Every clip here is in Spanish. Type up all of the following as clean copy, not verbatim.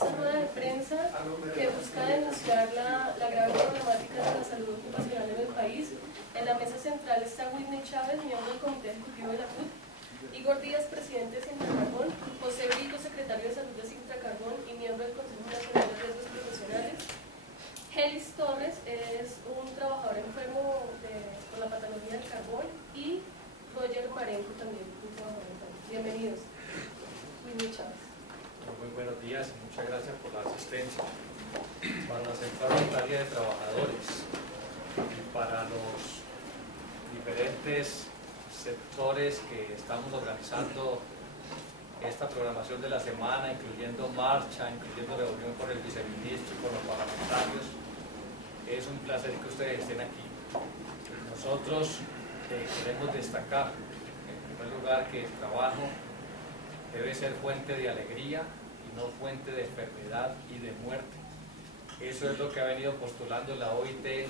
esta rueda de prensa que busca denunciar la grave problemática de la salud ocupacional en el país. En la mesa central está Whitney Chávez, miembro del Comité Ejecutivo de la CUT, Igor Díaz, presidente de Sintracarbón, José Brito, secretario de Salud de Sintracarbón y miembro del Consejo Nacional de Riesgos Profesionales. Helis Torres es un trabajador enfermo con la patología del carbón, y Roger Marenco también, un trabajador enfermo. Bienvenidos. Whitney Chávez. Muy buenos días y muchas gracias por la asistencia. Para la Central Unitaria de Trabajadores y para los diferentes sectores que estamos organizando esta programación de la semana, incluyendo marcha, incluyendo reunión con el viceministro y con los parlamentarios, es un placer que ustedes estén aquí. Nosotros queremos destacar, en primer lugar, que el trabajo debe ser fuente de alegría y no fuente de enfermedad y de muerte. Eso es lo que ha venido postulando la OIT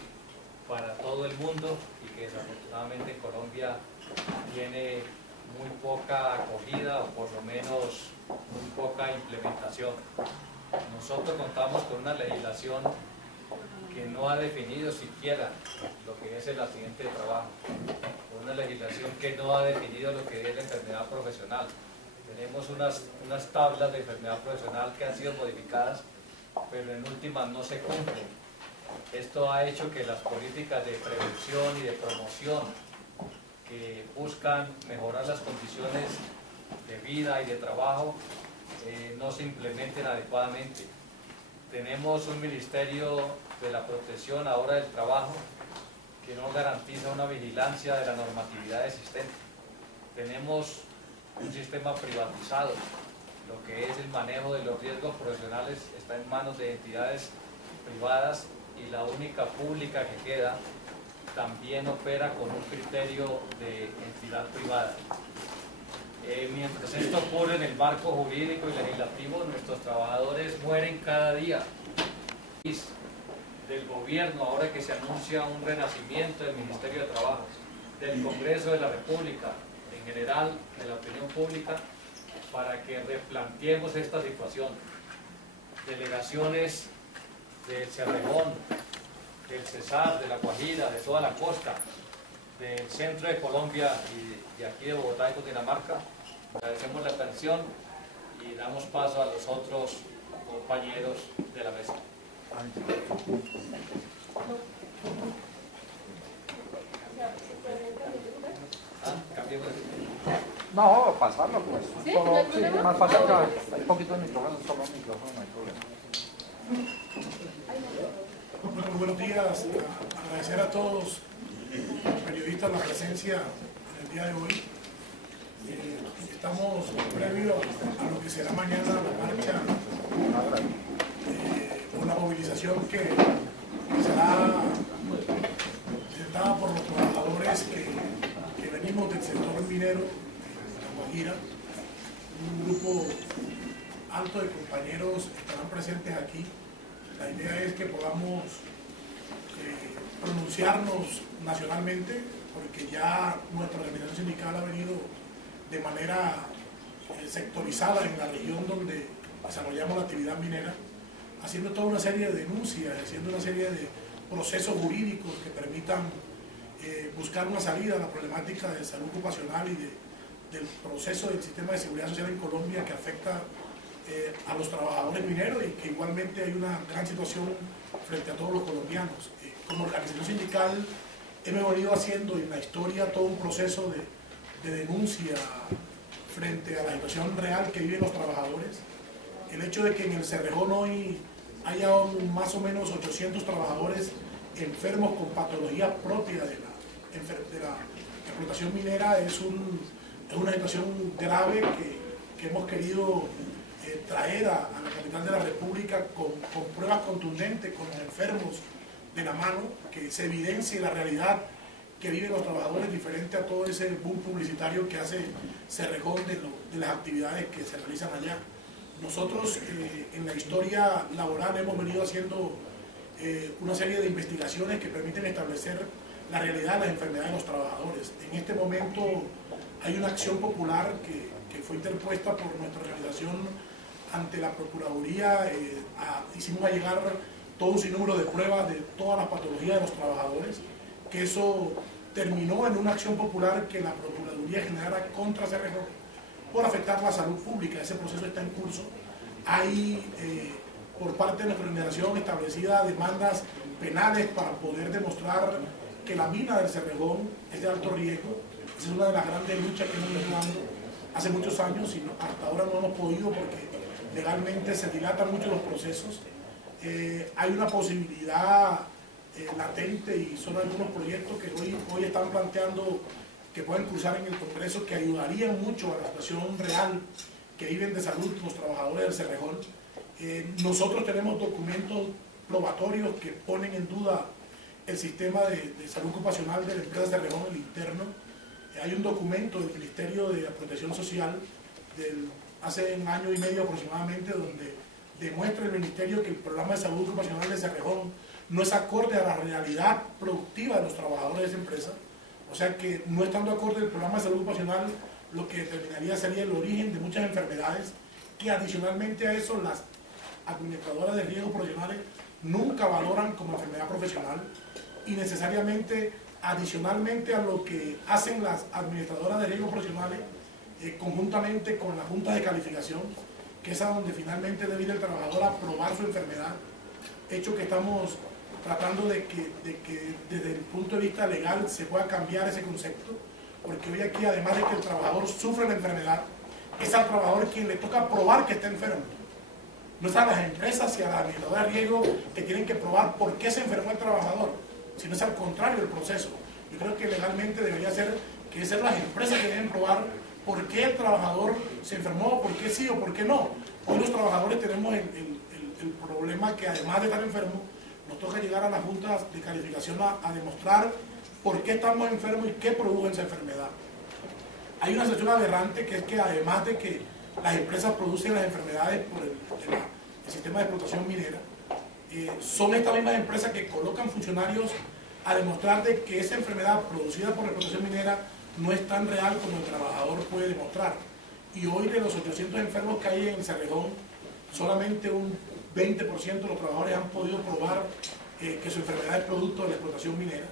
para todo el mundo y que desafortunadamente Colombia tiene muy poca acogida, o por lo menos muy poca implementación. Nosotros contamos con una legislación que no ha definido siquiera lo que es el accidente de trabajo, una legislación que no ha definido lo que es la enfermedad profesional. Tenemos unas tablas de enfermedad profesional que han sido modificadas, pero en últimas no se cumplen. Esto ha hecho que las políticas de prevención y de promoción que buscan mejorar las condiciones de vida y de trabajo no se implementen adecuadamente. Tenemos un Ministerio de la Protección ahora del Trabajo que no garantiza una vigilancia de la normatividad existente. Tenemos un sistema privatizado. Lo que es el manejo de los riesgos profesionales está en manos de entidades privadas, y la única pública que queda también opera con un criterio de entidad privada. Mientras esto ocurre en el marco jurídico y legislativo, nuestros trabajadores mueren cada día. Del gobierno, ahora que se anuncia un renacimiento del Ministerio de Trabajo, del Congreso de la República, en general de la opinión pública, para que replanteemos esta situación. Delegaciones del Cerrejón, del Cesar, de la Guajira, de toda la costa, del centro de Colombia y de aquí de Bogotá y Cundinamarca, agradecemos la atención y damos paso a los otros compañeros de la mesa. Cambiemos de... No, pasarlo pues. ¿Sí? Solo, ¿No hay sí, problema? más fácil acá. Hay poquito de micrófono, solo micrófono, no hay problema. Bueno, muy buenos días. Agradecer a todos los periodistas la presencia en el día de hoy. Estamos previo a lo que será mañana la marcha o la movilización que será presentada por los trabajadores que venimos del sector minero de La Guajira. Un grupo alto de compañeros estarán presentes aquí. La idea es que podamos pronunciarnos nacionalmente, porque ya nuestra organización sindical ha venido de manera sectorizada en la región donde desarrollamos la actividad minera, haciendo toda una serie de denuncias, haciendo una serie de procesos jurídicos que permitan buscar una salida a la problemática de salud ocupacional y del proceso del sistema de seguridad social en Colombia que afecta a los trabajadores mineros, y que igualmente hay una gran situación frente a todos los colombianos. Como organización sindical hemos venido haciendo en la historia todo un proceso de denuncia frente a la situación real que viven los trabajadores. El hecho de que en el Cerrejón hoy haya más o menos 800 trabajadores enfermos con patologías propias de la explotación minera es una situación grave que hemos querido traer a la capital de la República con pruebas contundentes, con los enfermos de la mano, que se evidencie la realidad que viven los trabajadores diferente a todo ese boom publicitario que hace Cerrejón de las actividades que se realizan allá. Nosotros en la historia laboral hemos venido haciendo una serie de investigaciones que permiten establecer la realidad de las enfermedades de los trabajadores. En este momento hay una acción popular que fue interpuesta por nuestra organización ante la Procuraduría hicimos llegar todo un sinnúmero de pruebas de todas las patologías de los trabajadores, que eso terminó en una acción popular que la Procuraduría generara contra Cerrejón por afectar la salud pública. Ese proceso está en curso. Hay por parte de nuestra organización establecida demandas penales para poder demostrar que la mina del Cerrejón es de alto riesgo. Esa es una de las grandes luchas que hemos venido dando hace muchos años y hasta ahora no hemos podido porque legalmente se dilatan mucho los procesos. Hay una posibilidad latente y son algunos proyectos que hoy están planteando que pueden cruzar en el Congreso, que ayudarían mucho a la situación real que viven de salud los trabajadores del Cerrejón. Nosotros tenemos documentos probatorios que ponen en duda el sistema de salud ocupacional de la empresa Cerrejón, el interno. Hay un documento del Ministerio de la Protección Social hace un año y medio aproximadamente, donde demuestra el Ministerio que el programa de salud ocupacional de Cerrejón no es acorde a la realidad productiva de los trabajadores de esa empresa. O sea que no estando acorde el programa de salud ocupacional, lo que determinaría sería el origen de muchas enfermedades, que adicionalmente a eso las administradoras de riesgos profesionales nunca valoran como enfermedad profesional, y necesariamente adicionalmente a lo que hacen las administradoras de riesgos profesionales conjuntamente con la Junta de Calificación, que es a donde finalmente debe ir el trabajador a probar su enfermedad, hecho que estamos tratando de que desde el punto de vista legal se pueda cambiar ese concepto, porque hoy aquí, además de que el trabajador sufre la enfermedad, es al trabajador quien le toca probar que está enfermo. No es a las empresas y a las administradoras de riesgo que tienen que probar por qué se enfermó el trabajador, sino es al contrario el proceso. Yo creo que legalmente debería ser que ser las empresas que deben probar por qué el trabajador se enfermó, por qué sí o por qué no. Hoy los trabajadores tenemos el problema que además de estar enfermos, nos toca llegar a las juntas de calificación a demostrar por qué estamos enfermos y qué produjo esa enfermedad. Hay una situación aberrante, que es que además de que las empresas producen las enfermedades por el sistema de explotación minera, son estas mismas empresas que colocan funcionarios a demostrar de que esa enfermedad producida por la explotación minera no es tan real como el trabajador puede demostrar. Y hoy, de los 800 enfermos que hay en Cerrejón, solamente un 20% de los trabajadores han podido probar que su enfermedad es producto de la explotación minera.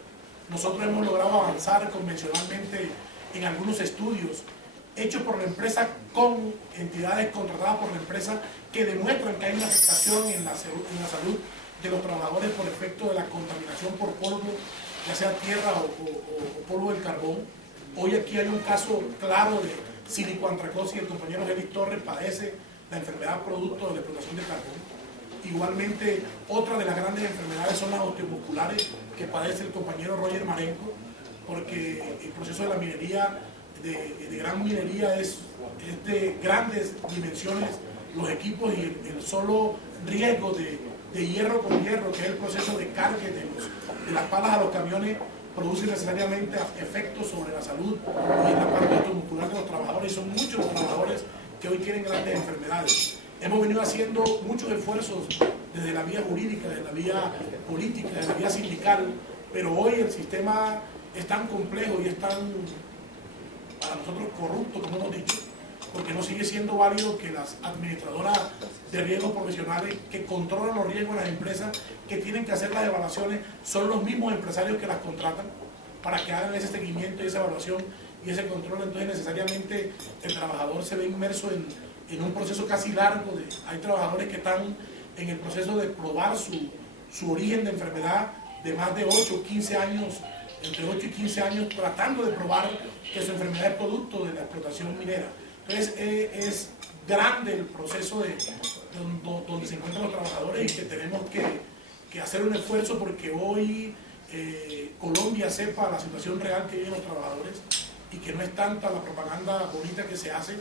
Nosotros hemos logrado avanzar convencionalmente en algunos estudios hechos por la empresa con entidades contratadas por la empresa que demuestran que hay una afectación en la salud de los trabajadores por efecto de la contaminación por polvo, ya sea tierra o polvo del carbón. Hoy aquí hay un caso claro de silicoantracosis. El compañero Félix Torres padece la enfermedad producto de la explotación del carbón. Igualmente, otra de las grandes enfermedades son las osteomusculares que padece el compañero Roger Marenco, porque el proceso de la minería, de gran minería, es de grandes dimensiones, los equipos, y el solo riesgo de hierro con hierro, que es el proceso de cargue de las palas a los camiones, produce necesariamente efectos sobre la salud y en la parte osteomuscular de los trabajadores, y son muchos los trabajadores que hoy tienen grandes enfermedades. Hemos venido haciendo muchos esfuerzos desde la vía jurídica, desde la vía política, desde la vía sindical, pero hoy el sistema es tan complejo y es tan, para nosotros, corrupto, como hemos dicho, porque no sigue siendo válido que las administradoras de riesgos profesionales que controlan los riesgos de las empresas, que tienen que hacer las evaluaciones, son los mismos empresarios que las contratan para que hagan ese seguimiento y esa evaluación y ese control. Entonces necesariamente el trabajador se ve inmerso en un proceso casi largo. Hay trabajadores que están en el proceso de probar su origen de enfermedad de más de 8 o 15 años, entre 8 y 15 años, tratando de probar que su enfermedad es producto de la explotación minera. Entonces es grande el proceso donde se encuentran los trabajadores, y que tenemos que hacer un esfuerzo porque hoy Colombia sepa la situación real que viven los trabajadores, y que no es tanta la propaganda bonita que se hace,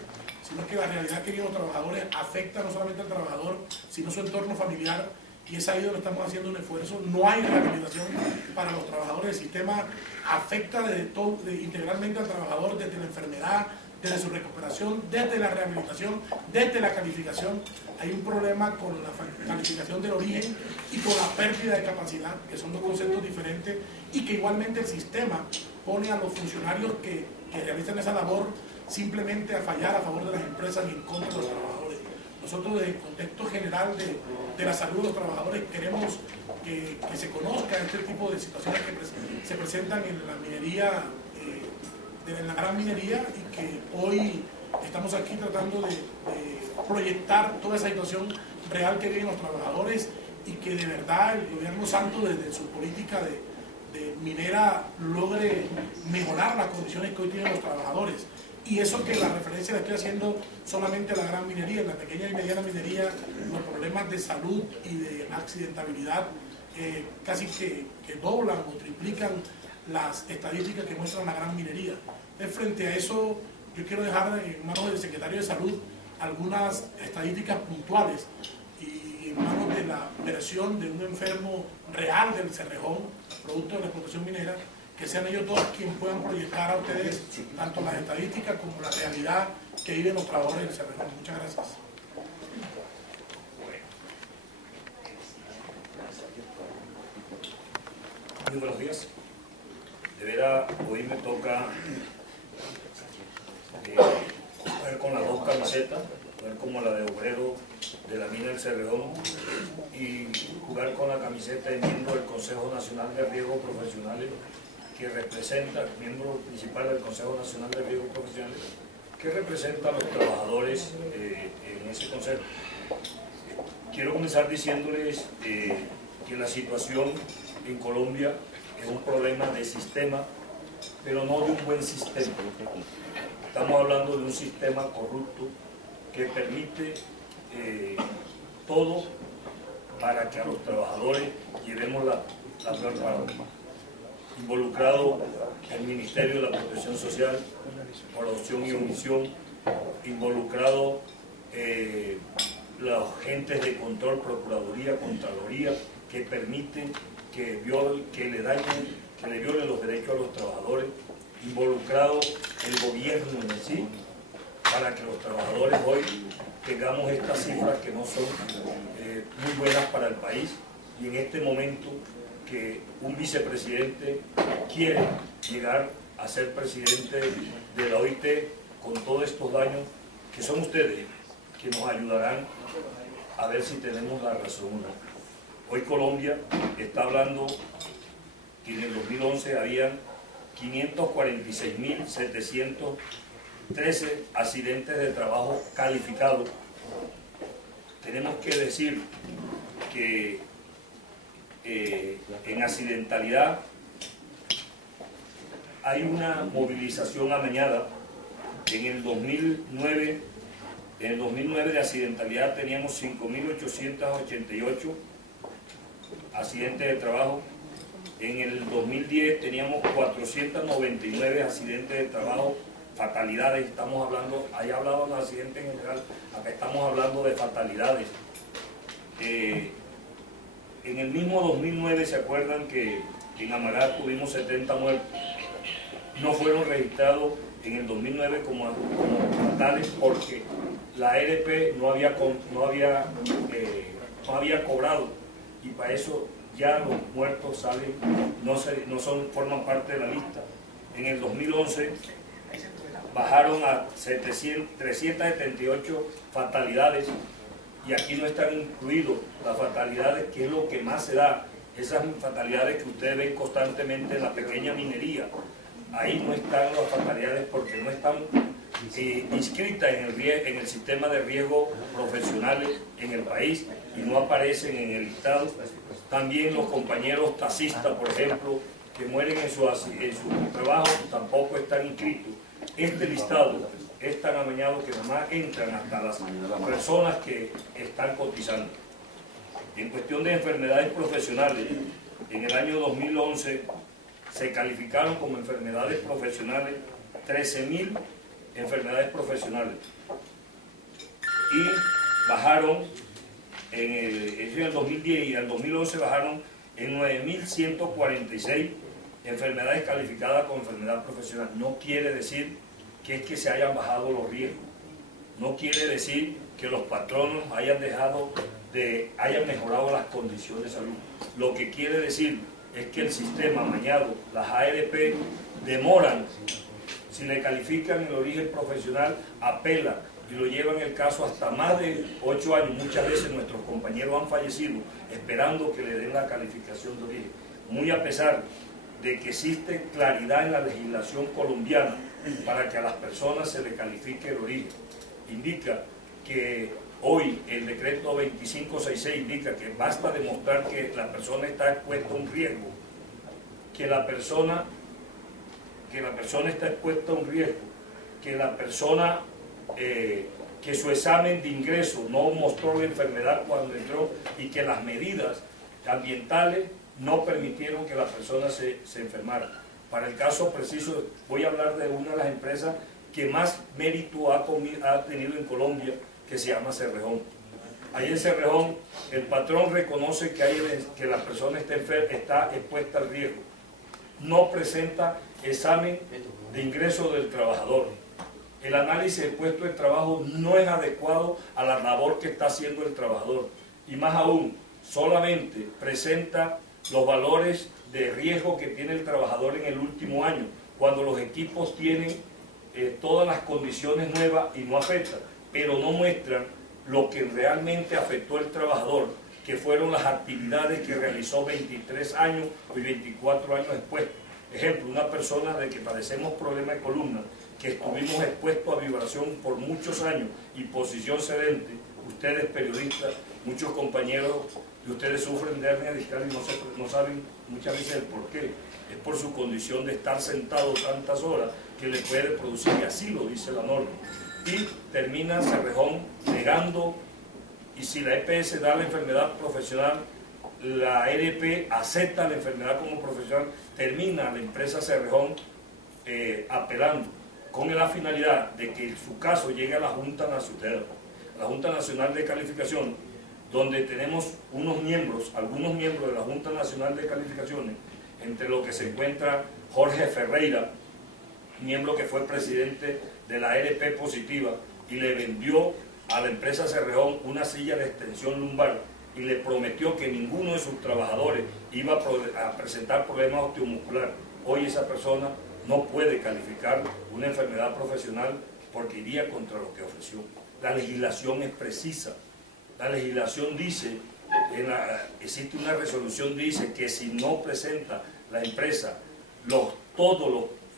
sino que la realidad que viven los trabajadores afecta no solamente al trabajador, sino su entorno familiar, y es ahí donde estamos haciendo un esfuerzo. No hay rehabilitación para los trabajadores. El sistema afecta integralmente al trabajador, desde la enfermedad, desde su recuperación, desde la rehabilitación, desde la calificación. Hay un problema con la calificación del origen y con la pérdida de capacidad, que son dos conceptos diferentes, y que igualmente el sistema pone a los funcionarios que realizan esa labor simplemente a fallar a favor de las empresas y en contra de los trabajadores. nosotros desde el contexto general de la salud de los trabajadores queremos que se conozca este tipo de situaciones que se presentan en la minería, en la gran minería, y que hoy estamos aquí tratando de proyectar toda esa situación real que viven los trabajadores, y que de verdad el gobierno santo desde su política de minera logre mejorar las condiciones que hoy tienen los trabajadores. Y eso que la referencia la estoy haciendo solamente a la gran minería. En la pequeña y mediana minería los problemas de salud y de accidentabilidad casi que doblan o triplican las estadísticas que muestran la gran minería. Frente a eso, yo quiero dejar en manos del secretario de Salud algunas estadísticas puntuales y en manos de la versión de un enfermo real del Cerrejón, producto de la explotación minera, que sean ellos dos quienes puedan proyectar a ustedes tanto las estadísticas como la realidad que viven los trabajadores del Cerrejón. Muchas gracias. Muy buenos días. De veras, hoy me toca jugar con las dos camisetas, jugar como la de obrero de la mina del Cerrejón y jugar con la camiseta de miembro del Consejo Nacional de Riesgos Profesionales, que representa, miembro principal del Consejo Nacional de Riesgos Profesionales, que representa a los trabajadores en ese consejo. Quiero comenzar diciéndoles que la situación en Colombia es un problema de sistema, pero no de un buen sistema. Estamos hablando de un sistema corrupto que permite todo para que a los trabajadores llevemos la peor parte. Involucrado el Ministerio de la Protección Social por adopción y omisión, involucrado los agentes de control, Procuraduría, Contraloría, que permiten que le violen los derechos a los trabajadores, involucrado el gobierno en sí, para que los trabajadores hoy tengamos estas cifras que no son muy buenas para el país, y en este momento que un vicepresidente quiere llegar a ser presidente de la OIT con todos estos daños, que son ustedes que nos ayudarán a ver si tenemos la razón o no. Hoy Colombia está hablando que en el 2011 habían 546.713 accidentes de trabajo calificados. Tenemos que decir que en accidentalidad hay una movilización amañada. En el 2009 de accidentalidad teníamos 5.888 accidentes de trabajo. En el 2010 teníamos 499 accidentes de trabajo, fatalidades. Estamos hablando, allá hablábamos de accidentes en general, acá estamos hablando de fatalidades. En el mismo 2009, ¿se acuerdan que en Amará tuvimos 70 muertos? No fueron registrados en el 2009 como fatales porque la ARP no había cobrado, y para eso ya los muertos salen, forman parte de la lista. En el 2011 bajaron a 378 fatalidades, y aquí no están incluidos las fatalidades, que es lo que más se da, esas fatalidades que ustedes ven constantemente en la pequeña minería. Ahí no están las fatalidades porque no están inscritas en el sistema de riesgo profesionales en el país y no aparecen en el listado. También los compañeros taxistas, por ejemplo, que mueren en su trabajo, tampoco están inscritos. Este listado es tan amañado que nomás entran hasta las personas que están cotizando. En cuestión de enfermedades profesionales, en el año 2011 se calificaron como enfermedades profesionales 13.000 enfermedades profesionales, y bajaron en el 2010 y el 2011 bajaron en 9.146 enfermedades calificadas como enfermedad profesional. No quiere decir que es que se hayan bajado los riesgos, no quiere decir que los patronos hayan mejorado las condiciones de salud. Lo que quiere decir es que el sistema amañado, las ARP, demoran. Si le califican el origen profesional, apela y lo llevan el caso hasta más de 8 años. Muchas veces nuestros compañeros han fallecido esperando que le den la calificación de origen, muy a pesar de que existe claridad en la legislación colombiana para que a las personas se le califique el origen. Indica que hoy el decreto 2566 indica que basta demostrar que la persona está expuesta a un riesgo, que la persona está expuesta a un riesgo, que la persona, que su examen de ingreso no mostró la enfermedad cuando entró y que las medidas ambientales no permitieron que la persona se enfermara. Para el caso preciso, voy a hablar de una de las empresas que más mérito ha tenido en Colombia, que se llama Cerrejón. Ahí en Cerrejón, el patrón reconoce que la persona está expuesta al riesgo. No presenta examen de ingreso del trabajador. El análisis del puesto de trabajo no es adecuado a la labor que está haciendo el trabajador. Y más aún, solamente presenta los valores de riesgo que tiene el trabajador en el último año, cuando los equipos tienen todas las condiciones nuevas y no afectan, pero no muestran lo que realmente afectó al trabajador, que fueron las actividades que realizó 23 años y 24 años después. Ejemplo, una persona de que padecemos problemas de columna, que estuvimos expuestos a vibración por muchos años y posición sedente, ustedes periodistas, muchos compañeros de ustedes sufren de hernia discal y no saben muchas veces el por qué. Es por su condición de estar sentado tantas horas que le puede producir, y así lo dice la norma. Y termina Cerrejón negando, y si la EPS da la enfermedad profesional, la EDP acepta la enfermedad como profesional, termina la empresa Cerrejón apelando, con la finalidad de que su caso llegue a la Junta Nacional de Calificación, donde tenemos algunos miembros de la Junta Nacional de Calificaciones, entre los que se encuentra Jorge Ferreira, miembro que fue presidente de la EDP positiva y le vendió a la empresa Cerrejón una silla de extensión lumbar y le prometió que ninguno de sus trabajadores iba a presentar problemas osteomusculares. Hoy esa persona no puede calificar una enfermedad profesional porque iría contra lo que ofreció. La legislación es precisa. La legislación dice, existe una resolución, dice que si no presenta la empresa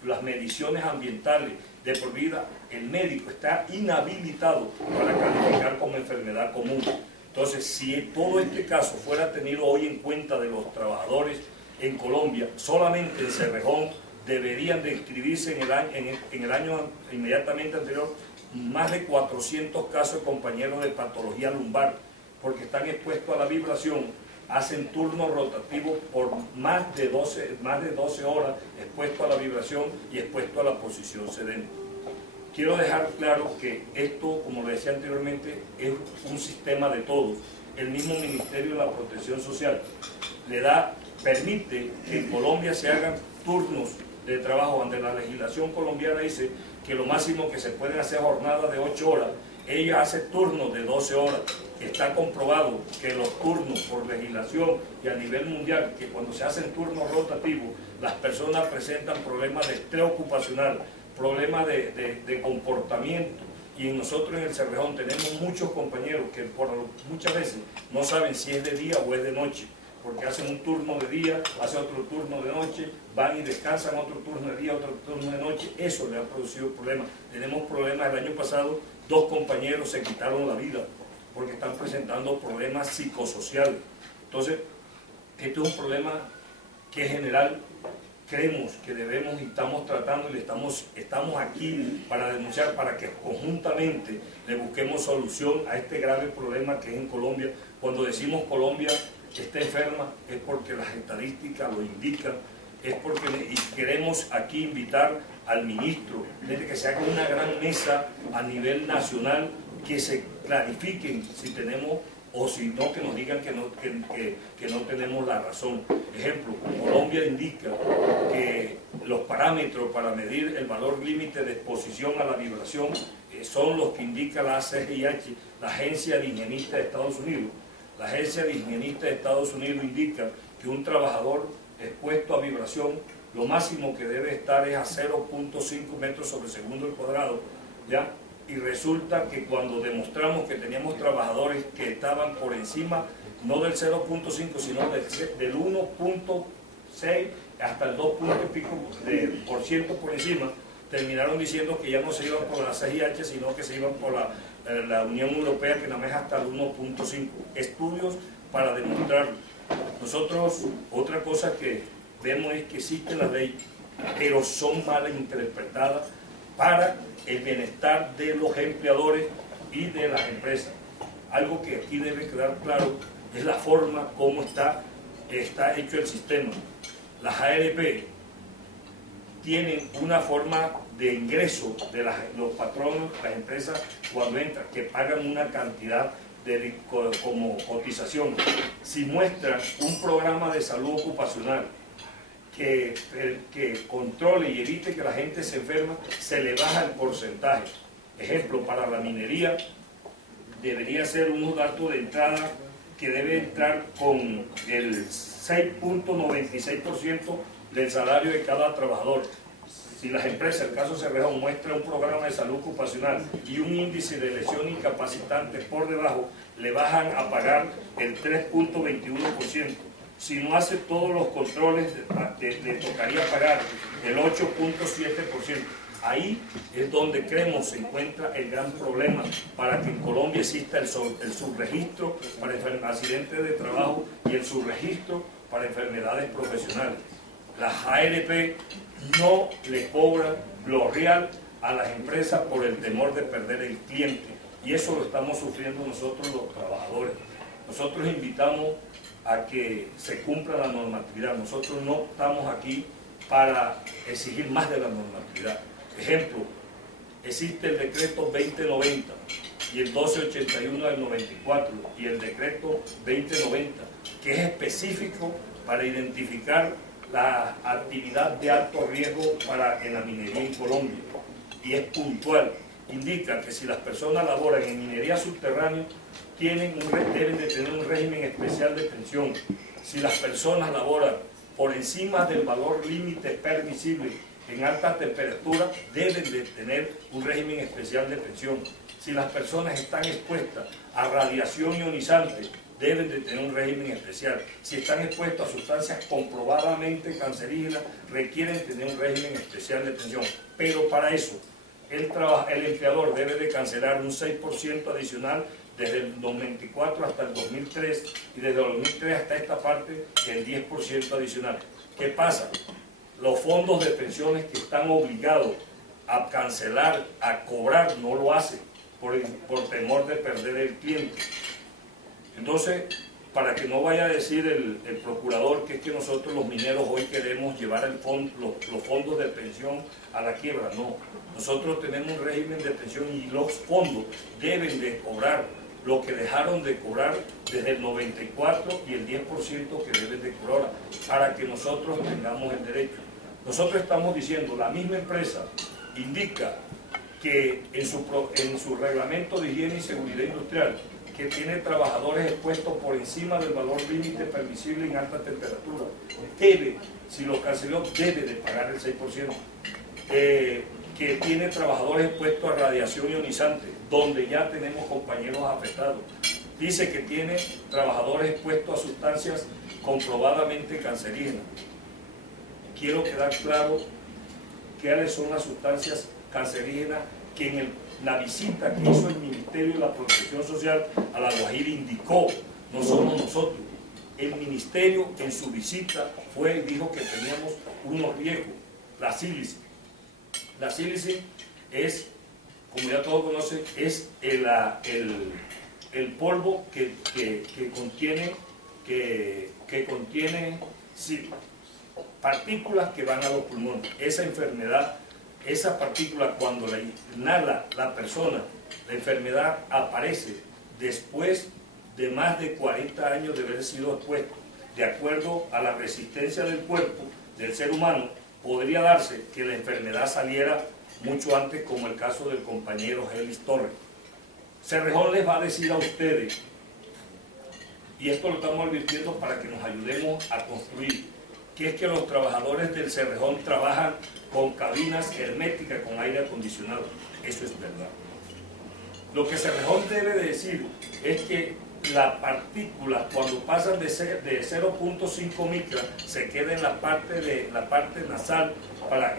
las mediciones ambientales de por vida, el médico está inhabilitado para calificar como enfermedad común. Entonces, si todo este caso fuera tenido hoy en cuenta de los trabajadores en Colombia, solamente en Cerrejón deberían de inscribirse en el año inmediatamente anterior más de 400 casos de compañeros de patología lumbar, porque están expuestos a la vibración, hacen turnos rotativos por más de 12 horas expuestos a la vibración y expuestos a la posición sedente. Quiero dejar claro que esto, como le decía anteriormente, es un sistema de todos. El mismo Ministerio de la Protección Social permite que en Colombia se hagan turnos de trabajo, donde la legislación colombiana dice que lo máximo que se pueden hacer jornadas de 8 horas. Ella hace turnos de 12 horas. Está comprobado que los turnos por legislación y a nivel mundial, que cuando se hacen turnos rotativos, las personas presentan problemas de estrés ocupacional, problemas de comportamiento. Y nosotros en el Cerrejón tenemos muchos compañeros que muchas veces no saben si es de día o es de noche, porque hacen un turno de día, hacen otro turno de noche, van y descansan, otro turno de día, otro turno de noche. Eso le ha producido problemas. Tenemos problemas. El año pasado 2 compañeros se quitaron la vida porque están presentando problemas psicosociales. Entonces, este es un problema que es general. Creemos que debemos y estamos tratando y estamos aquí para denunciar, para que conjuntamente le busquemos solución a este grave problema que es en Colombia. Cuando decimos Colombia está enferma es porque las estadísticas lo indican, es porque queremos aquí invitar al ministro desde que se haga una gran mesa a nivel nacional, que se clarifiquen si tenemos o si no, que nos digan que no tenemos la razón. Ejemplo, Colombia indica que los parámetros para medir el valor límite de exposición a la vibración son los que indica la ACGIH, la Agencia de Higienistas de Estados Unidos. La Agencia de Higienistas de Estados Unidos indica que un trabajador expuesto a vibración, lo máximo que debe estar es a 0.5 metros sobre segundo al cuadrado, ¿ya? y resulta que cuando demostramos que teníamos trabajadores que estaban por encima, no del 0.5, sino del 1.6 hasta el 2 punto y pico por ciento por encima, terminaron diciendo que ya no se iban por la CIH, sino que se iban por la Unión Europea, que nada más hasta el 1.5. Estudios para demostrarlo. Nosotros, otra cosa que vemos es que existe la ley, pero son mal interpretadas para el bienestar de los empleadores y de las empresas. Algo que aquí debe quedar claro es la forma como está hecho el sistema. Las ARP tienen una forma de ingreso de los patronos, las empresas, cuando entran, que pagan una cantidad como cotización. Si muestran un programa de salud ocupacional que controle y evite que la gente se enferma, se le baja el porcentaje. Ejemplo, para la minería debería ser unos datos de entrada que debe entrar con el 6.96% del salario de cada trabajador. Si las empresas, el caso Cerrejón, muestra un programa de salud ocupacional y un índice de lesión incapacitante por debajo, le bajan a pagar el 3.21%. Si no hace todos los controles, le tocaría pagar el 8.7%. Ahí es donde creemos se encuentra el gran problema para que en Colombia exista el subregistro para accidentes de trabajo y el subregistro para enfermedades profesionales. Las ARP no le cobran lo real a las empresas por el temor de perder el cliente, y eso lo estamos sufriendo nosotros los trabajadores. Nosotros invitamos a que se cumpla la normatividad. Nosotros no estamos aquí para exigir más de la normatividad. Ejemplo, existe el decreto 2090 y el 1281 del 94 y el decreto 2090, que es específico para identificar la actividad de alto riesgo en la minería en Colombia, y es puntual. Indica que si las personas laboran en minería subterránea, deben de tener un régimen especial de pensión. Si las personas laboran por encima del valor límite permisible en alta temperatura, deben de tener un régimen especial de pensión. Si las personas están expuestas a radiación ionizante, deben de tener un régimen especial. Si están expuestos a sustancias comprobadamente cancerígenas, requieren tener un régimen especial de pensión. Pero para eso, el empleador debe de cancelar un 6% adicional desde el 94 hasta el 2003, y desde el 2003 hasta esta parte el 10% adicional. ¿Qué pasa? Los fondos de pensiones que están obligados a cancelar, a cobrar, no lo hacen por temor de perder el cliente. Entonces, para que no vaya a decir el procurador que es que nosotros los mineros hoy queremos llevar los fondos de pensión a la quiebra, no. Nosotros tenemos un régimen de pensión y los fondos deben de cobrar lo que dejaron de cobrar desde el 94 y el 10% que deben de cobrar para que nosotros tengamos el derecho. Nosotros estamos diciendo, la misma empresa indica que en su reglamento de higiene y seguridad industrial, que tiene trabajadores expuestos por encima del valor límite permisible en alta temperatura, si los canceló, debe de pagar el 6%. Que tiene trabajadores expuestos a radiación ionizante, donde ya tenemos compañeros afectados. Dice que tiene trabajadores expuestos a sustancias comprobadamente cancerígenas. Quiero quedar claro cuáles son las sustancias cancerígenas que en la visita que hizo el Ministerio de la Protección Social a La Guajira indicó, no somos nosotros. El Ministerio en su visita dijo que teníamos unos riesgos, la sílice. La sílice es, como ya todos conocen, es el polvo que contiene sí, partículas que van a los pulmones. Esa enfermedad, esa partícula, cuando la inhala la persona, la enfermedad aparece después de más de 40 años de haber sido expuesto. De acuerdo a la resistencia del cuerpo del ser humano, podría darse que la enfermedad saliera mucho antes, como el caso del compañero Gelis Torres. Cerrejón les va a decir a ustedes, y esto lo estamos advirtiendo para que nos ayudemos a construir, que es que los trabajadores del Cerrejón trabajan con cabinas herméticas con aire acondicionado. Eso es verdad. Lo que Cerrejón debe de decir es que las partículas cuando pasan de 0.5 micras se quedan en la parte nasal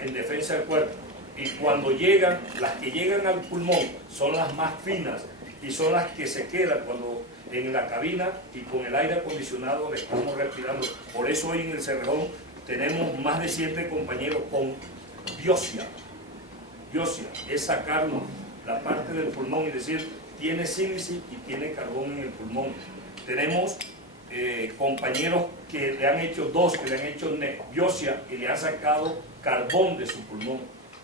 en defensa del cuerpo. Y cuando llegan, las que llegan al pulmón son las más finas y son las que se quedan cuando en la cabina y con el aire acondicionado le estamos respirando. Por eso hoy en el Cerrejón tenemos más de 7 compañeros con biopsia. Biopsia es sacar la parte del pulmón y decir, tiene sílice y tiene carbón en el pulmón. Tenemos compañeros que le han hecho que le han hecho biopsia y le han sacado carbón de su pulmón.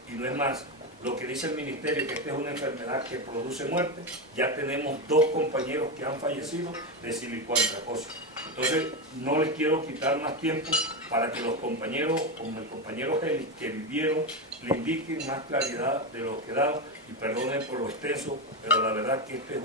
Y no es más, lo que dice el ministerio, que esta es una enfermedad que produce muerte. Ya tenemos 2 compañeros que han fallecido de silicoantracosis. Entonces, no les quiero quitar más tiempo para que los compañeros, como el compañero que vivieron, le indiquen más claridad de lo que da. Y perdonen por lo extenso, pero la verdad que este es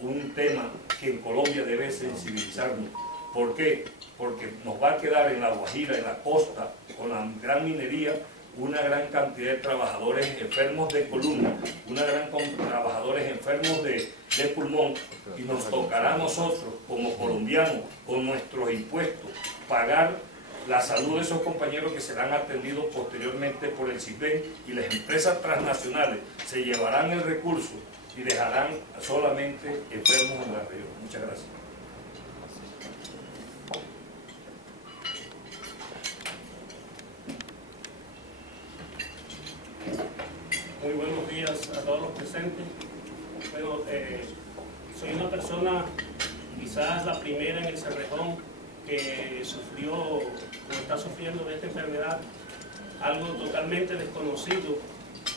un tema que en Colombia debe sensibilizarnos. ¿Por qué? Porque nos va a quedar en la Guajira, en la costa, con la gran minería, una gran cantidad de trabajadores enfermos de columna, una gran cantidad de trabajadores enfermos de pulmón, y nos tocará a nosotros, como colombianos, con nuestros impuestos, pagar la salud de esos compañeros que serán atendidos posteriormente por el CISBEN, y las empresas transnacionales se llevarán el recurso y dejarán solamente enfermos en la región. Muchas gracias. Muy buenos días a todos los presentes. Bueno, soy una persona, quizás la primera en el Cerrejón, que sufrió o está sufriendo de esta enfermedad, algo totalmente desconocido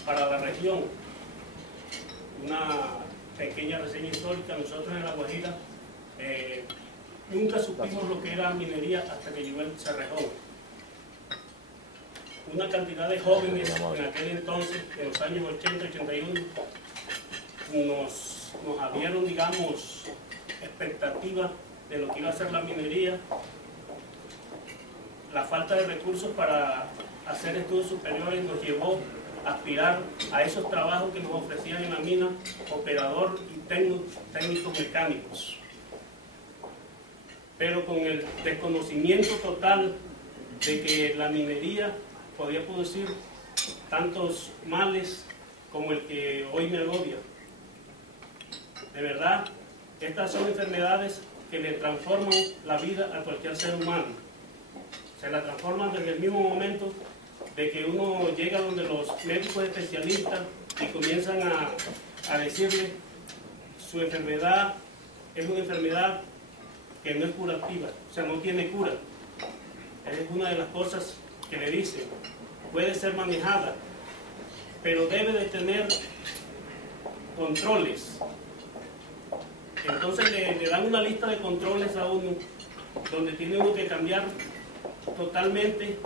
para la región. Una pequeña reseña histórica: nosotros en La Guajira nunca supimos lo que era minería hasta que llegó el Cerrejón. Una cantidad de jóvenes en aquel entonces, en los años 80-81, nos abrieron, digamos, expectativas de lo que iba a ser la minería. La falta de recursos para hacer estudios superiores nos llevó a aspirar a esos trabajos que nos ofrecían en la mina, operador y técnicos mecánicos. Pero con el desconocimiento total de que la minería podía producir tantos males como el que hoy me agobia. De verdad, estas son enfermedades que le transforman la vida a cualquier ser humano. Se la transforman desde el mismo momento de que uno llega donde los médicos especialistas y comienzan a decirle su enfermedad es una enfermedad que no es curativa, o sea, no tiene cura. Es una de las cosas que le dicen. Puede ser manejada, pero debe de tener controles. Entonces le dan una lista de controles a uno, donde tiene uno que cambiar totalmente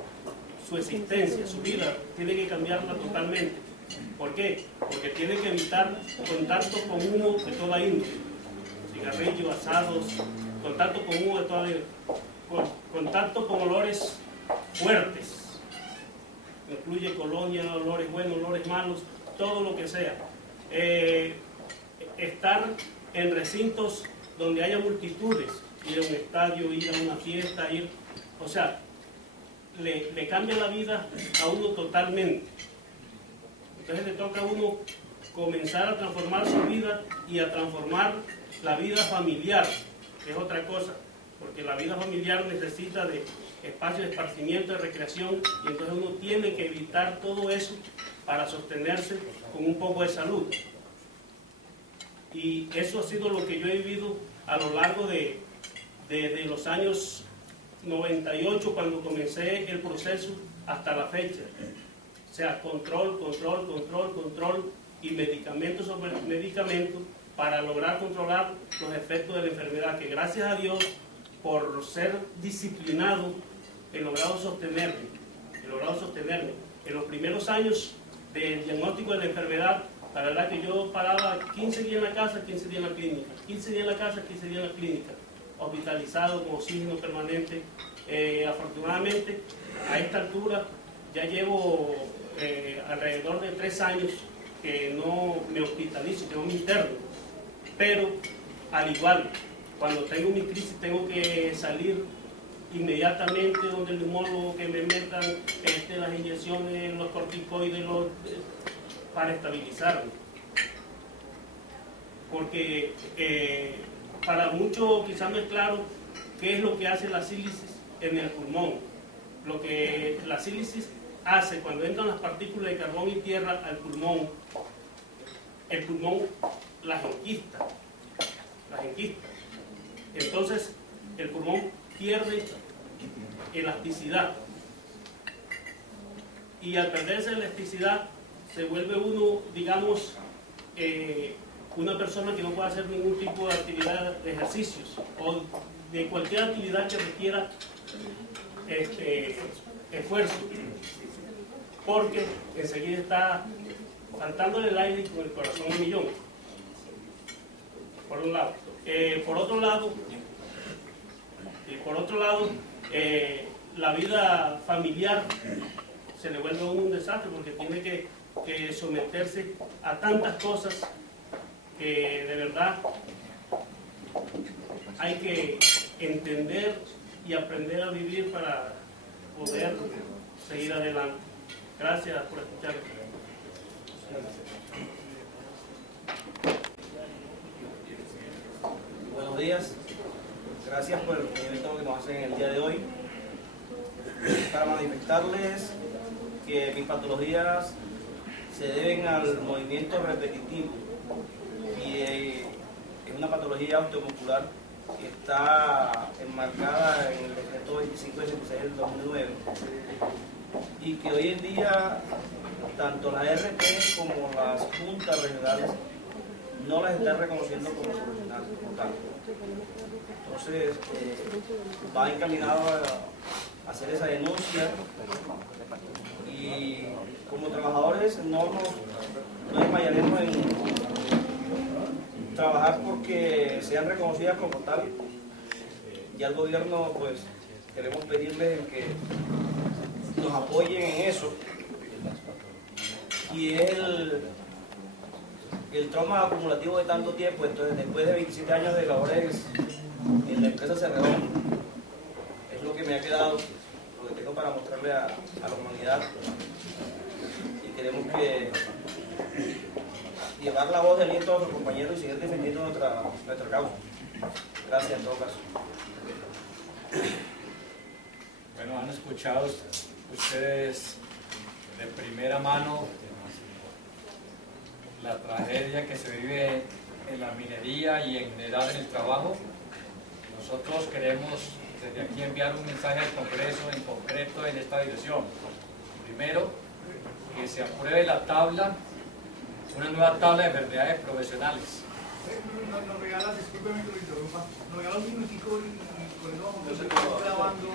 su existencia, su vida, tiene que cambiarla totalmente. ¿Por qué? Porque tiene que evitar contacto con humo de toda índole, cigarrillos, asados, contacto con humo de toda índole, contacto con olores fuertes. Incluye colonia, olores buenos, olores malos, todo lo que sea. Estar en recintos donde haya multitudes, ir a un estadio, ir a una fiesta, o sea, le cambia la vida a uno totalmente. Entonces le toca a uno comenzar a transformar su vida y a transformar la vida familiar, que es otra cosa, porque la vida familiar necesita de espacio de esparcimiento, de recreación, y entonces uno tiene que evitar todo eso para sostenerse con un poco de salud. Y eso ha sido lo que yo he vivido a lo largo de los años 98, cuando comencé el proceso, hasta la fecha. O sea, control y medicamento sobre medicamento para lograr controlar los efectos de la enfermedad, que gracias a Dios, por ser disciplinado, he logrado sostenerme. En los primeros años del diagnóstico de la enfermedad, la verdad que yo paraba 15 días en la casa, 15 días en la clínica, 15 días en la casa, 15 días en la clínica, hospitalizado con oxígeno permanente. Afortunadamente, a esta altura ya llevo alrededor de 3 años que no me hospitalizo, que no me interno, pero al igual, cuando tengo mi crisis tengo que salir inmediatamente donde el neumólogo, que me metan las inyecciones, los corticoides, para estabilizarme. Porque para muchos quizás no es claro qué es lo que hace la sílisis en el pulmón. Lo que la sílisis hace cuando entran las partículas de carbón y tierra al pulmón, el pulmón las enquista. Entonces el pulmón pierde elasticidad, y al perder esa elasticidad se vuelve uno, digamos, una persona que no puede hacer ningún tipo de actividad de ejercicios o de cualquier actividad que requiera esfuerzo, porque enseguida está faltándole el aire y con el corazón un millón, por un lado. Por otro lado, la vida familiar se le vuelve a uno un desastre, porque tiene que someterse a tantas cosas que de verdad hay que entender y aprender a vivir para poder seguir adelante. Gracias por escucharme. Buenos días, gracias por el evento que nos hacen el día de hoy, para manifestarles que mis patologías se deben al movimiento repetitivo y es una patología osteomuscular que está enmarcada en el decreto 2566 del 2009 y que hoy en día tanto la RT como las juntas regionales no las están reconociendo como profesionales, por tanto. Entonces, va encaminado a hacer esa denuncia, y como trabajadores no desmayaremos en trabajar porque sean reconocidas como tal. Y al gobierno, pues, queremos pedirles que nos apoyen en eso, y es el trauma acumulativo de tanto tiempo. Entonces, después de 27 años de labores en la empresa Cerredón, es lo que me ha quedado, lo que tengo para mostrarle a la humanidad, y queremos que llevar la voz de aliento a nuestros compañeros y seguir defendiendo nuestra causa. Gracias en todo caso. Bueno, han escuchado ustedes de primera mano la tragedia que se vive en la minería y en general en el trabajo. Nosotros queremos desde aquí enviar un mensaje al Congreso, en concreto en esta dirección. Primero, que se apruebe la tabla, una nueva tabla de enfermedades profesionales. Nos regalas, discúlpeme que lo interrumpa, nos regalas un minutico y con eso vamos a seguir grabando.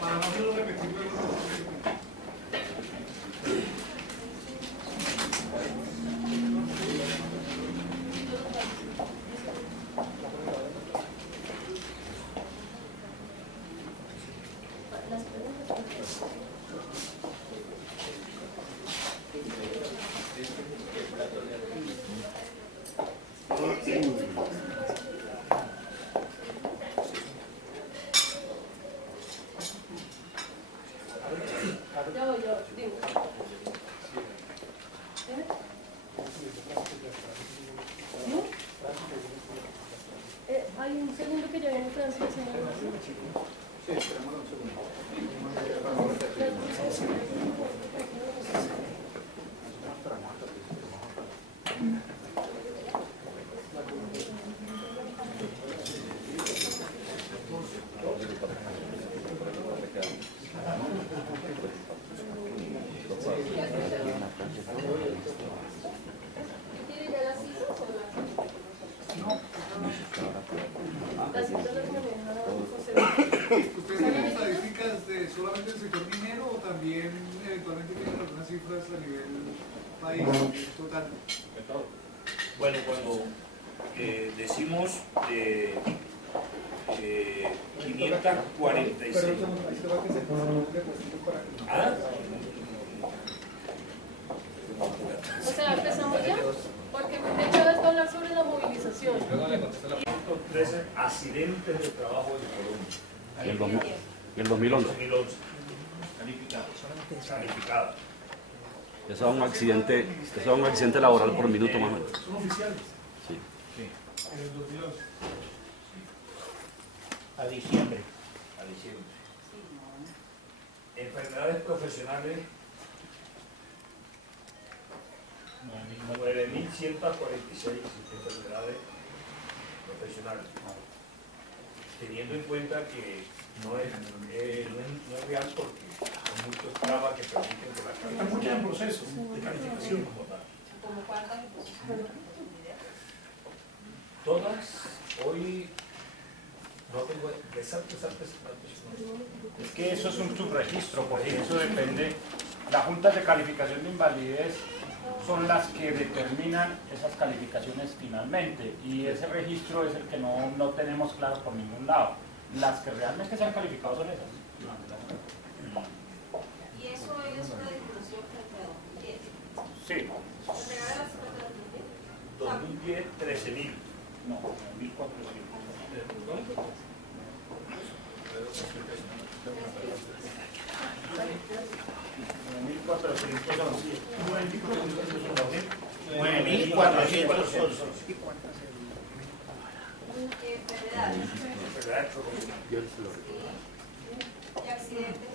Para no hacerlo repetido. Hay un segundo que ya viene Francia, señor. Sí, esperemos un segundo. ¿Ustedes tienen estadísticas solamente del sector minero o también eventualmente tienen algunas cifras a nivel país total? Bueno, cuando decimos 546. ¿Ah? O sea, empezamos ya, porque de hecho es hablar sobre la movilización. Luego le contesto la 13 accidentes de trabajo en Colombia. Y el 2011. 2011. Calificada. Eso es un accidente laboral por minuto más o menos. Son oficiales. Sí. En el 2011. A diciembre. A diciembre. Enfermedades profesionales, 9.146 enfermedades profesionales. Teniendo en cuenta que no es real porque hay muchos trabas que permiten que la Están calidad muchas en proceso de calificación. todas, hoy no tengo exactos. Es que eso es un subregistro, porque eso depende. Las juntas de calificación de invalidez son las que determinan esas calificaciones finalmente, y ese registro es el que no tenemos claro por ningún lado. Las que realmente se han calificado son esas. ¿Y eso es una disminución frente a 2010? Sí. ¿Se regala las cifras de 2010? 2010, 13.000. No, 1.400. Enfermedades. ¿Y accidentes?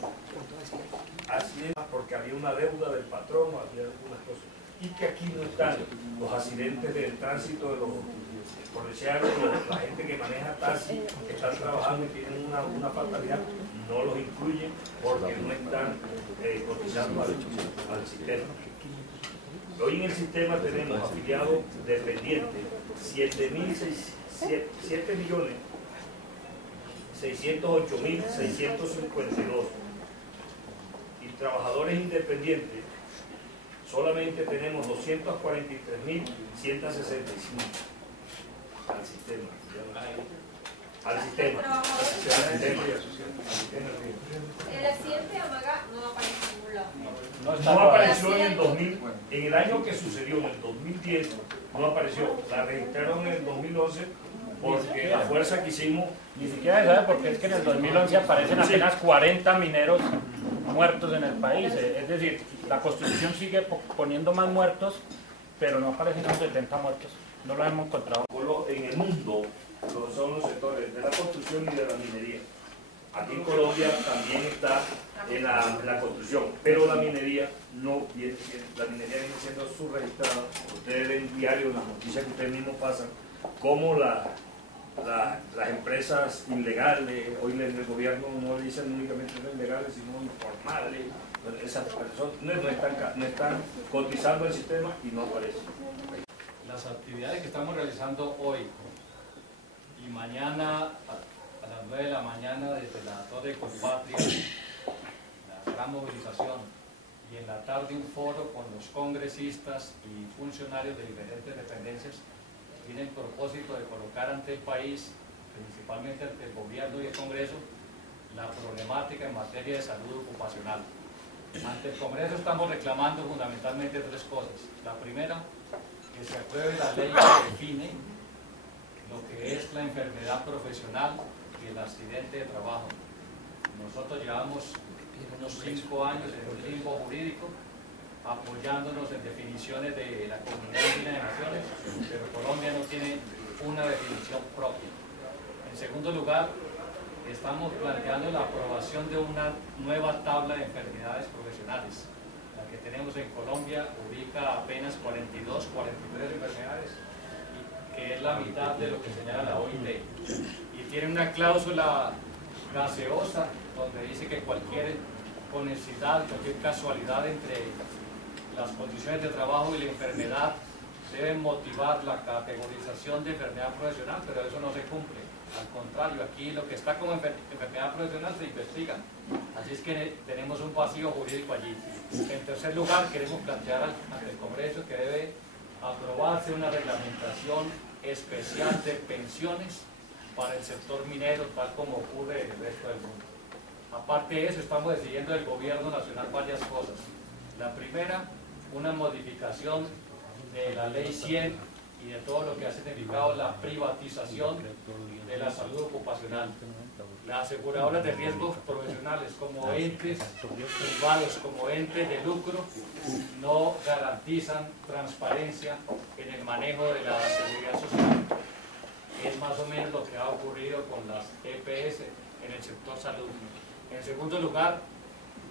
Accidentes porque había una deuda del patrón, había algunas cosas. Y que aquí no están los accidentes del tránsito de los comerciales, la gente que maneja taxi, que están trabajando y tienen una fatalidad, no los incluyen porque no están cotizando al sistema. Hoy en el sistema tenemos afiliados dependientes 7.608.652 y trabajadores independientes solamente tenemos 243.165 al sistema. El accidente de Amaga no aparece en ningún lado. No apareció en el 2000, en el año que sucedió, en el 2010, no apareció. La registraron en el 2011 porque la fuerza que hicimos... Ni siquiera se sabe porque es que en el 2011 aparecen apenas 40 mineros muertos en el país. Es decir, la Constitución sigue poniendo más muertos, pero no aparecen los 70 muertos. No los hemos encontrado. En el mundo son los sectores de la construcción y de la minería. Aquí en Colombia también está en la construcción, pero la minería no viene, la minería viene siendo subregistrada. Ustedes ven diario las noticias que ustedes mismos pasan, como las empresas ilegales, hoy el gobierno no le dicen únicamente ilegales, sino informales. Esas personas no están cotizando el sistema y no aparecen. Las actividades que estamos realizando hoy y mañana a las 9 de la mañana desde la Torre de Compatria, la gran movilización, y en la tarde un foro con los congresistas y funcionarios de diferentes dependencias, tiene el propósito de colocar ante el país, principalmente ante el gobierno y el Congreso, la problemática en materia de salud ocupacional. Ante el Congreso estamos reclamando fundamentalmente tres cosas. La primera, que se apruebe la ley que define lo que es la enfermedad profesional y el accidente de trabajo. Nosotros llevamos unos 5 años en un limbo jurídico, apoyándonos en definiciones de la Comunidad Andina de Naciones, pero Colombia no tiene una definición propia. En segundo lugar, estamos planteando la aprobación de una nueva tabla de enfermedades profesionales. La que tenemos en Colombia ubica apenas 42, 43 enfermedades, que es la mitad de lo que señala la OIT. Y tiene una cláusula gaseosa donde dice que cualquier conexidad, cualquier casualidad entre las condiciones de trabajo y la enfermedad deben motivar la categorización de enfermedad profesional, pero eso no se cumple. Al contrario, aquí lo que está como enfermedad profesional se investiga. Así es que tenemos un vacío jurídico allí. En tercer lugar, queremos plantear ante el Congreso que debe aprobarse una reglamentación especial de pensiones para el sector minero, tal como ocurre en el resto del mundo. Aparte de eso, estamos decidiendo del gobierno nacional varias cosas. La primera, una modificación de la ley 100 y de todo lo que ha significado la privatización de la salud ocupacional. Las aseguradoras de riesgos profesionales como entes privados, como entes de lucro, no garantizan transparencia en el manejo de la seguridad social. Es más o menos lo que ha ocurrido con las EPS en el sector salud. En segundo lugar,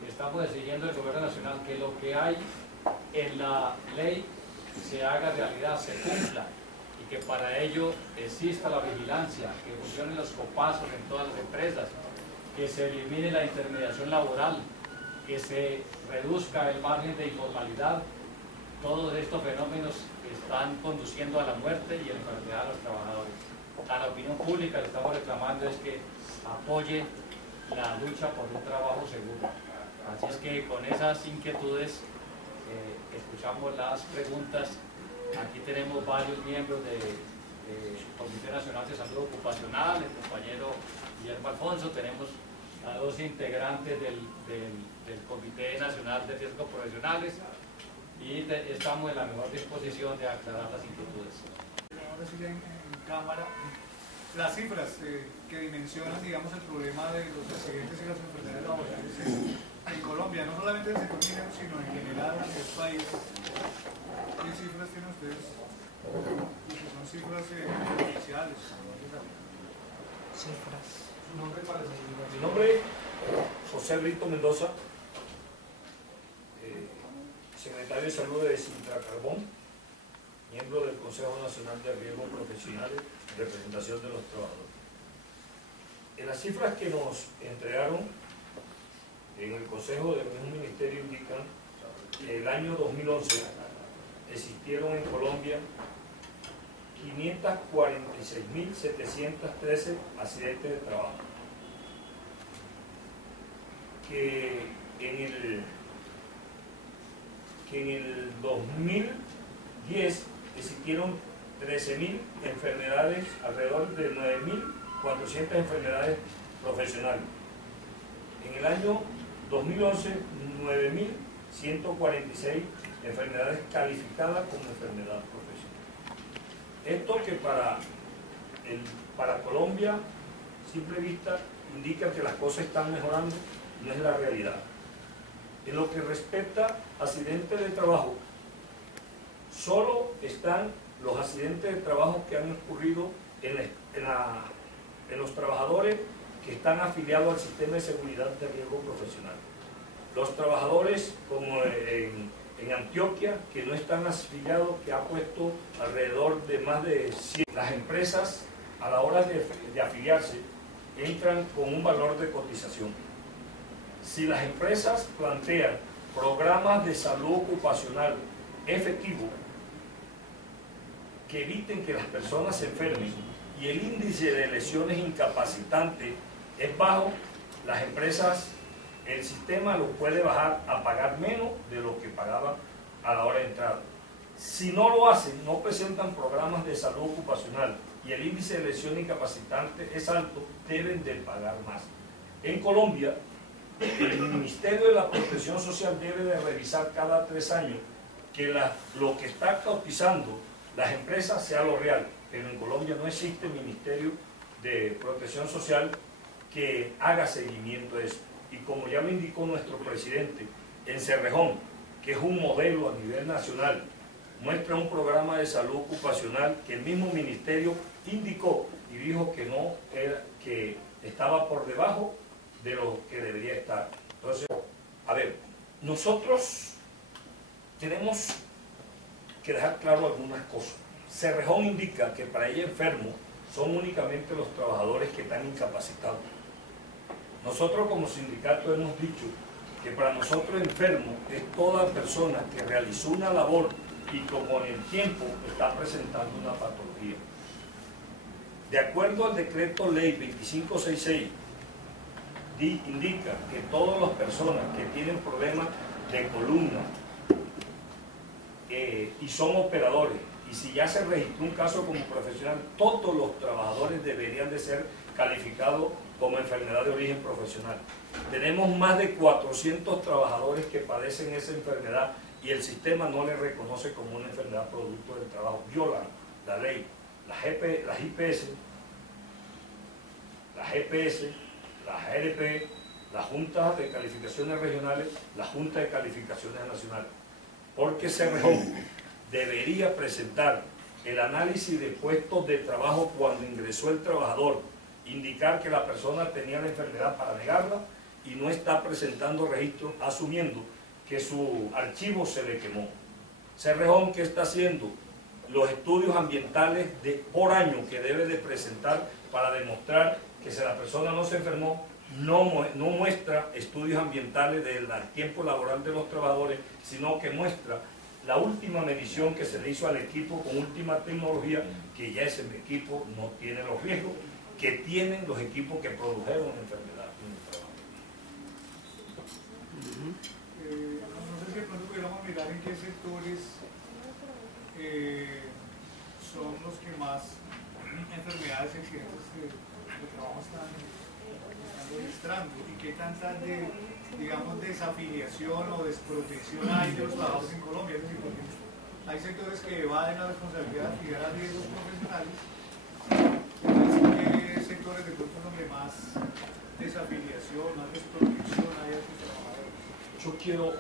estamos exigiendo del Gobierno Nacional que lo que hay en la ley se haga realidad, se cumpla, y que para ello exista la vigilancia, que funcionen los copasos en todas las empresas, que se elimine la intermediación laboral, que se reduzca el margen de informalidad. Todos estos fenómenos están conduciendo a la muerte y a la enfermedad de los trabajadores. A la opinión pública le estamos reclamando es que apoye la lucha por un trabajo seguro. Así es que con esas inquietudes escuchamos las preguntas. Aquí tenemos varios miembros del Comité Nacional de Salud Ocupacional, el compañero Guillermo Alfonso, tenemos a dos integrantes del Comité Nacional de Riesgos Profesionales y estamos en la mejor disposición de aclarar las inquietudes. Ahora sí en cámara, las cifras que dimensionan, digamos, el problema de los accidentes y las enfermedades laborales en Colombia, no solamente en el sector minero, sino en general en el país. ¿Qué cifras tienen ustedes? Son cifras oficiales. Cifras. ¿Su nombre para el señor? Mi nombre es José Brito Mendoza, secretario de Salud de Sintracarbón, miembro del Consejo Nacional de Riesgos Profesionales, representación de los trabajadores. En las cifras que nos entregaron en el Consejo del mismo Ministerio indican que el año 2011 existieron en Colombia 546.713 accidentes de trabajo, que en el 2010 existieron 13.000 enfermedades, alrededor de 9.400 enfermedades profesionales. En el año 2011, 9.146 enfermedades calificadas como enfermedad profesional. Esto que para Colombia, a simple vista, indica que las cosas están mejorando, no es la realidad. En lo que respecta a accidentes de trabajo, solo están los accidentes de trabajo que han ocurrido en los trabajadores que están afiliados al sistema de seguridad de riesgo profesional. Los trabajadores como en Antioquia, que no están afiliados, que ha puesto alrededor de más de 100. Las empresas, a la hora de afiliarse, entran con un valor de cotización. Si las empresas plantean programas de salud ocupacional efectivos que eviten que las personas se enfermen y el índice de lesiones incapacitantes es bajo, las empresas, el sistema lo puede bajar a pagar menos de lo que pagaban a la hora de entrada. Si no lo hacen, no presentan programas de salud ocupacional y el índice de lesión incapacitante es alto, deben de pagar más. En Colombia, el Ministerio de la Protección Social debe de revisar cada 3 años que lo que está cotizando las empresas sea lo real, pero en Colombia no existe Ministerio de Protección Social que haga seguimiento de eso. Y como ya lo indicó nuestro presidente, en Cerrejón, que es un modelo a nivel nacional, muestra un programa de salud ocupacional que el mismo ministerio indicó y dijo que no era, que estaba por debajo de lo que debería estar. Entonces, a ver, nosotros tenemos que dejar claro algunas cosas. Cerrejón indica que para ella enfermo son únicamente los trabajadores que están incapacitados. Nosotros como sindicato hemos dicho que para nosotros enfermo es toda persona que realizó una labor y como en el tiempo está presentando una patología. De acuerdo al decreto ley 2566, indica que todas las personas que tienen problemas de columna y son operadores, y si ya se registró un caso como profesional, todos los trabajadores deberían de ser calificados como enfermedad de origen profesional. Tenemos más de 400 trabajadores que padecen esa enfermedad y el sistema no le reconoce como una enfermedad producto del trabajo, violan la ley. Las IPS, las GPS, las ARP, las juntas de calificaciones regionales, las juntas de calificaciones nacionales. Porque Cerrejón debería presentar el análisis de puestos de trabajo cuando ingresó el trabajador, indicar que la persona tenía la enfermedad para negarla y no está presentando registros asumiendo que su archivo se le quemó. Cerrejón, ¿qué está haciendo? Los estudios ambientales por año que debe de presentar para demostrar que si la persona no se enfermó, no muestra estudios ambientales del tiempo laboral de los trabajadores, sino que muestra la última medición que se le hizo al equipo con última tecnología, que ya ese equipo no tiene los riesgos que tienen los equipos que produjeron la enfermedad en el trabajo. No sé si de pronto pudiéramos mirar en qué sectores son los que más enfermedades y accidentes de trabajo están registrando y qué tanta digamos, desafiliación o desprotección hay de los trabajadores en Colombia. Es decir, porque hay sectores que evaden la responsabilidad de fijar a riesgos profesionales. ¿Qué sectores de pronto donde más desafiliación, más desprotección hay a sus trabajadores? Yo quiero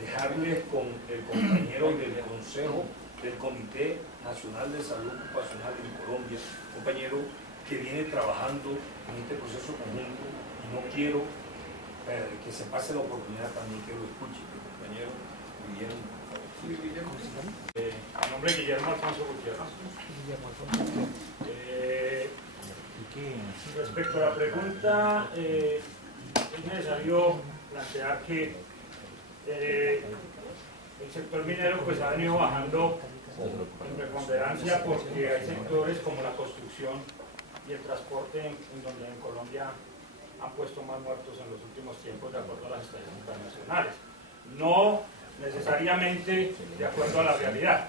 dejarles con el compañero del Consejo del Comité Nacional de Salud Ocupacional en Colombia, compañero que viene trabajando en este proceso conjunto, y no quiero que se pase la oportunidad también que lo escuche, el compañero Guillermo. Mi nombre es Guillermo Alfonso Gutiérrez. Respecto a la pregunta, es necesario plantear que el sector minero pues ha venido bajando en preponderancia porque hay sectores como la construcción y el transporte en donde en Colombia han puesto más muertos en los últimos tiempos de acuerdo a las estadísticas nacionales. No necesariamente de acuerdo a la realidad,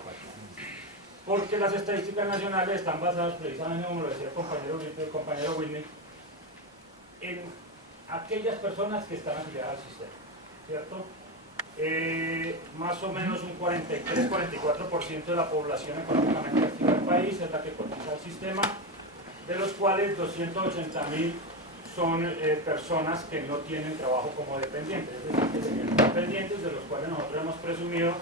porque las estadísticas nacionales están basadas precisamente, como lo decía el compañero Whitney, en aquellas personas que están afiliadas al sistema, ¿cierto? Más o menos un 43-44% de la población económicamente activa del país es la que cotiza al sistema, de los cuales 280.000 son personas que no tienen trabajo como dependientes, es decir, que serían dependientes, de los cuales nosotros hemos presumido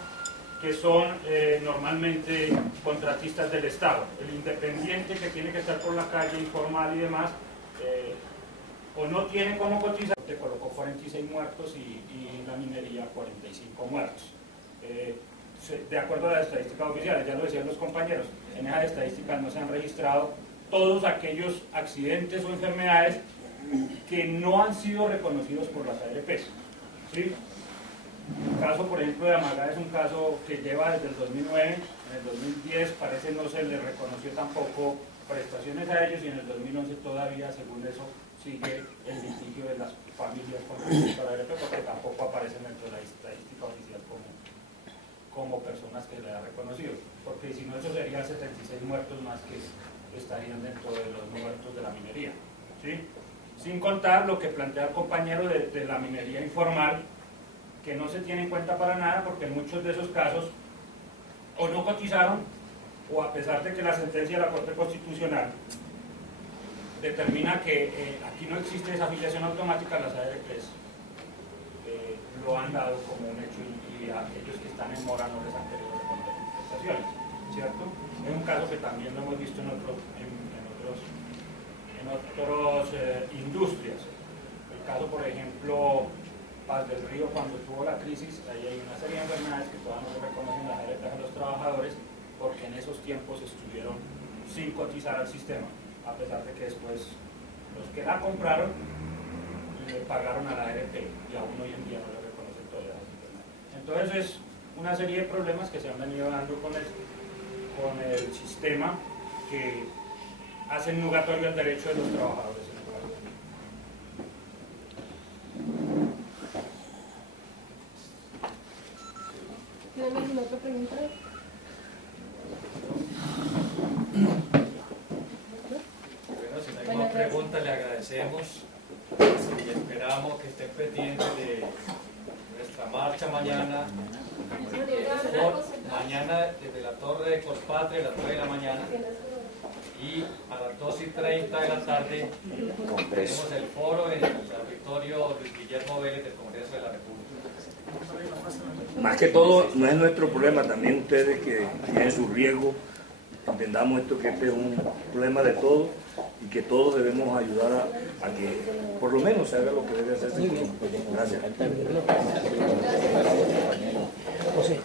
que son normalmente contratistas del Estado. El independiente que tiene que estar por la calle, informal y demás, o no tiene cómo cotizar, te colocó 46 muertos y la minería 45 muertos. De acuerdo a las estadísticas oficiales, ya lo decían los compañeros, en esas estadísticas no se han registrado todos aquellos accidentes o enfermedades que no han sido reconocidos por las ARPs. ¿Sí? El caso, por ejemplo, de Amagá es un caso que lleva desde el 2009, en el 2010 parece no se le reconoció tampoco prestaciones a ellos y en el 2011 todavía, según eso, sigue el litigio de las familias con respecto a la ARP porque tampoco aparecen dentro de la estadística oficial como personas que le ha reconocido, porque si no eso serían 76 muertos más que estarían dentro de los muertos de la minería, ¿sí? Sin contar lo que plantea el compañero de la minería informal, que no se tiene en cuenta para nada porque en muchos de esos casos o no cotizaron o a pesar de que la sentencia de la Corte Constitucional determina que aquí no existe esa afiliación automática, las ARPs lo han dado como un hecho y a aquellos que están en mora no les han querido reconocer sus prestaciones, ¿cierto? Es un caso que también lo hemos visto en otras industrias. El caso, por ejemplo, Paz del Río, cuando tuvo la crisis, ahí hay una serie de enfermedades que todavía no se reconocen las ARPs a los trabajadores porque en esos tiempos estuvieron sin cotizar al sistema, a pesar de que después los que la compraron le pagaron a la ARP y aún hoy en día no le reconocen todas las enfermedades. Entonces es una serie de problemas que se han venido dando con el sistema que hacen nugatorio el derecho de los trabajadores en el país. ¿Tienen alguna otra pregunta? Bueno, si no hay más preguntas, le agradecemos y esperamos que estén pendientes de nuestra nuestra marcha mañana, desde la Torre de Colpatria a las 9 de la mañana, y a las 2:30 de la tarde tenemos el foro en el auditorio Luis Guillermo Vélez del Congreso de la República. Más que todo, no es nuestro problema, también ustedes que tienen su riesgo, entendamos esto, que este es un problema de todos y que todos debemos ayudar a que por lo menos se haga lo que debe hacerse. Gracias. José,